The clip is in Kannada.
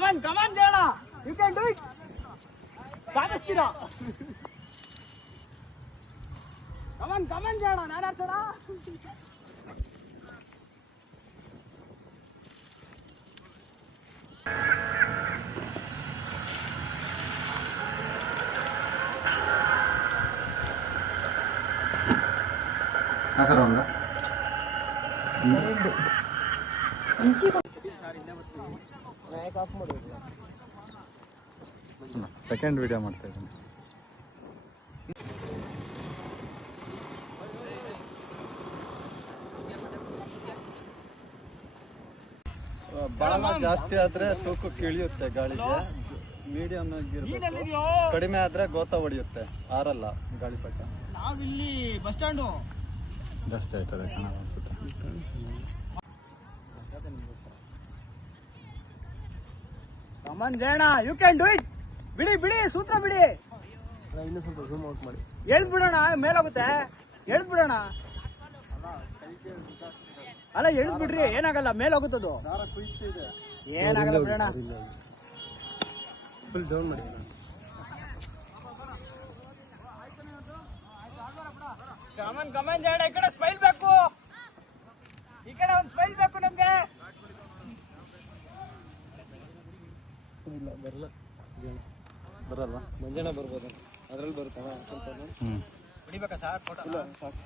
Come on Jayanna, you can do it. ಸಾಧಿಸ್ತೀರಾ? ಕಮಾನ್ ಜಯಣ್ಣ, ನಾನಾಡ್ತಾರ. ಸೆಕೆಂಡ್ ವಿಡಿಯೋ ಮಾಡ್ತಾ ಇದ್ದೀನಿ. ಬಾಳ ಜಾಸ್ತಿ ಆದ್ರೆ ತೂಕಕ್ಕೆ ಇಳಿಯುತ್ತೆ ಗಾಳಿಗೆ. ಮೀಡಿಯಂ ಆಗಿರ್ಬೇಕು. ಕಡಿಮೆ ಆದ್ರೆ ಗೋತ ಹೊಡಿಯುತ್ತೆ, ಆರಲ್ಲ ಗಾಳಿಪಟ. ನಾವಿಲ್ಲಿ ಬಸ್ ಸ್ಟ್ಯಾಂಡು ಜಾಸ್ತಿ ಆಯ್ತದೆ ಕಣ ಅನ್ಸುತ್ತೆ. Come on Jayanna, you can do it. ಬಿಡಿ ಸೂತ್ರ ಬಿಡಿ. ಇನ್ನೂ ಸ್ವಲ್ಪ ಝೂಮ್ ಔಟ್ ಮಾಡಿ. ಎಳ್ದ್ ಬಿಡೋಣ, ಮೇಲಾಗುತ್ತೆ. ಎಳ್ದ್ ಬಿಡೋಣ. ಅಲ್ಲ ಎಳ್ದ್ ಬಿಡ್ರಿ, ಏನಾಗಲ್ಲ, ಮೇಲಾಗುತ್ತದು. ಏನಾಗಲ್ಲ ಬಿಡೋಣ. ಫುಲ್ ಡೌನ್ ಮಾಡಿ. ಕಮಾನ್ ಜಯಣ್ಣ, ಈ ಕಡೆ ಸ್ಮೈಲ್ ಬೇಕು. ಈ ಕಡೆ ಒಂದು ಸ್ಮೈಲ್ ಬೇಕು ನಮ್ಗೆ. ಬರಲ್ಲ ಮಂಜಣ್ಣ ಬರ್ಬೋದು, ಅದ್ರಲ್ಲಿ ಬರುತ್ತಲ್ಲ ಸ್ವಲ್ಪ. ಹಿಡಿಬೇಕಾ ಸರ್ ಫೋಟೋ? ಸಾಕು.